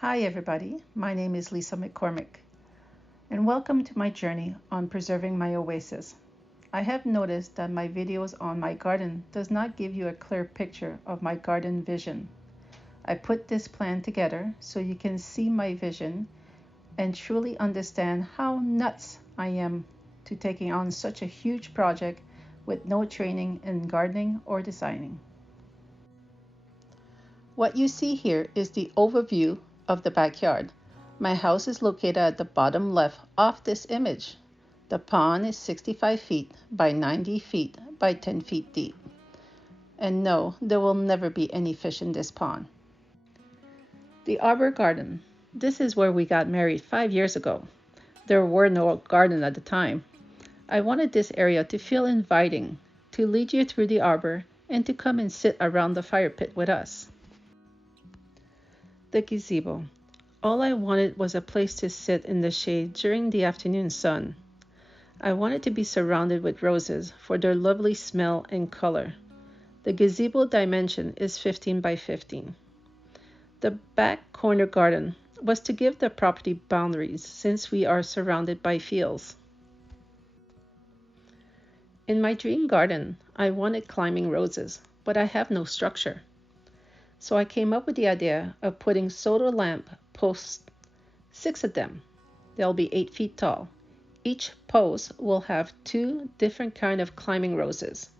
Hi everybody, my name is Lisa McCormick, and welcome to my journey on preserving my oasis. I have noticed that my videos on my garden does not give you a clear picture of my garden vision. I put this plan together so you can see my vision and truly understand how nuts I am to taking on such a huge project with no training in gardening or designing. What you see here is the overview of the backyard. My house is located at the bottom left of this image. The pond is 65 feet by 90 feet by 10 feet deep. And no, there will never be any fish in this pond. The arbor garden. This is where we got married 5 years ago. There were no garden at the time. I wanted this area to feel inviting, to lead you through the arbor, and to come and sit around the fire pit with us. The gazebo. All I wanted was a place to sit in the shade during the afternoon sun. I wanted to be surrounded with roses for their lovely smell and color. The gazebo dimension is 15 by 15. The back corner garden was to give the property boundaries since we are surrounded by fields. In my dream garden, I wanted climbing roses, but I have no structure. So I came up with the idea of putting solar lamp posts, 6 of them. They'll be 8 feet tall. Each post will have 2 different kinds of climbing roses.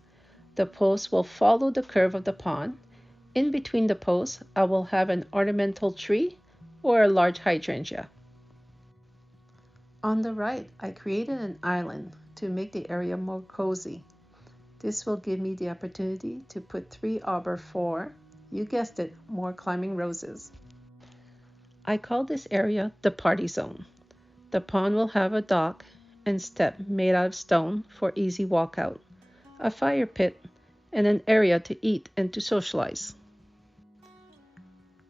The posts will follow the curve of the pond. In between the posts, I will have an ornamental tree or a large hydrangea. On the right, I created an island to make the area more cozy. This will give me the opportunity to put 3 arbor for, you guessed it, more climbing roses. I call this area the party zone. The pond will have a dock and step made out of stone for easy walkout, a fire pit, and an area to eat and to socialize.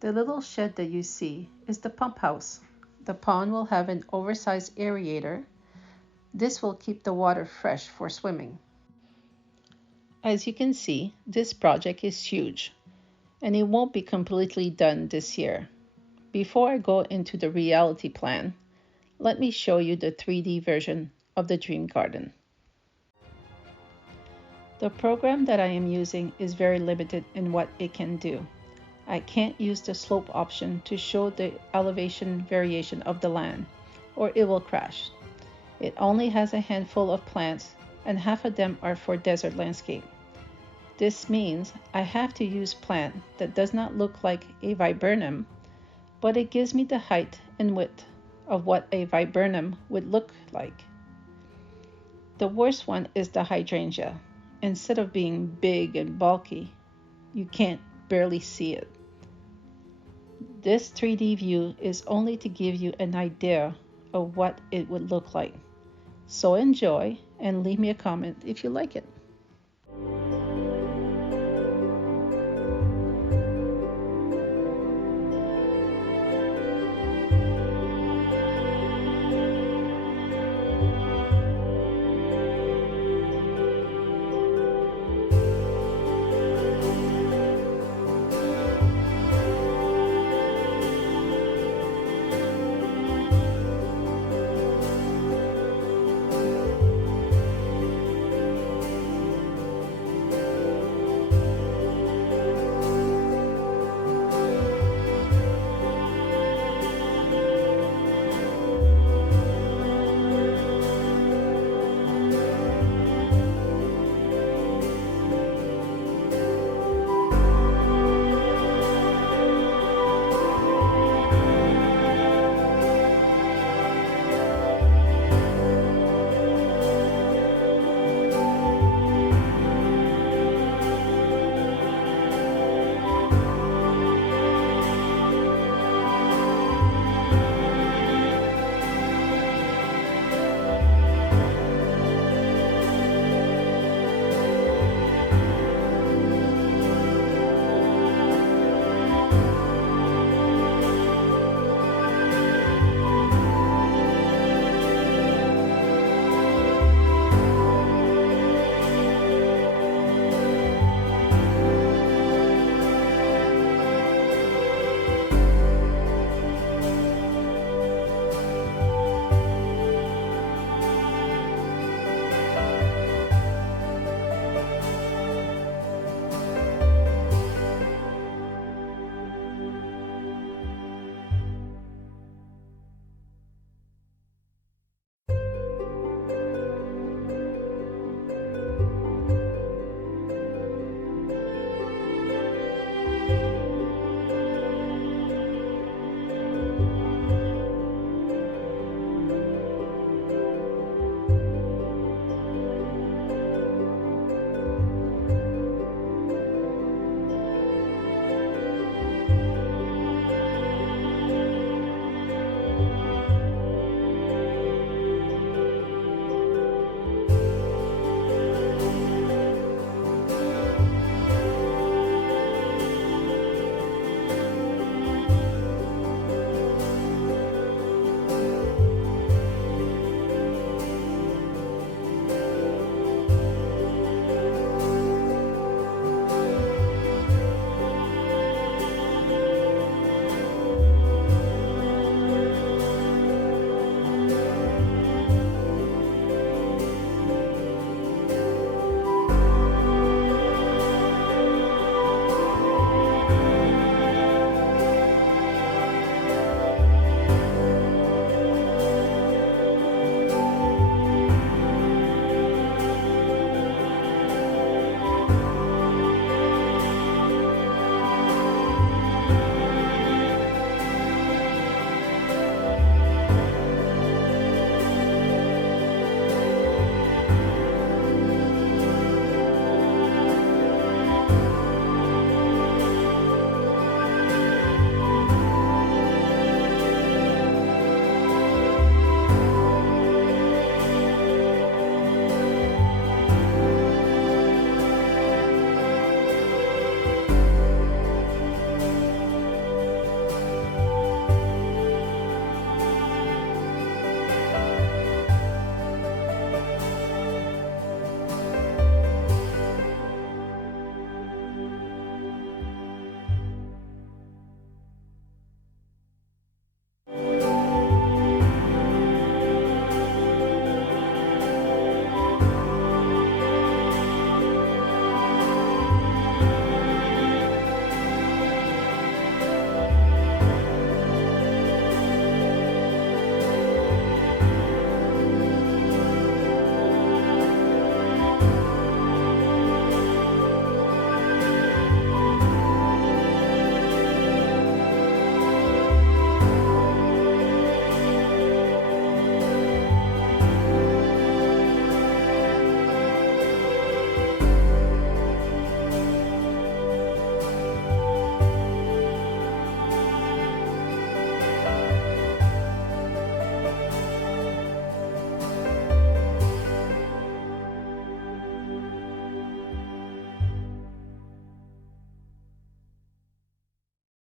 The little shed that you see is the pump house. The pond will have an oversized aerator. This will keep the water fresh for swimming. As you can see, this project is huge, and it won't be completely done this year. Before I go into the reality plan, let me show you the 3D version of the dream garden. The program that I am using is very limited in what it can do. I can't use the slope option to show the elevation variation of the land, or it will crash. It only has a handful of plants, and half of them are for desert landscape. This means I have to use plant that does not look like a viburnum, but it gives me the height and width of what a viburnum would look like. The worst one is the hydrangea. Instead of being big and bulky, you can't barely see it. This 3D view is only to give you an idea of what it would look like. So enjoy and leave me a comment if you like it.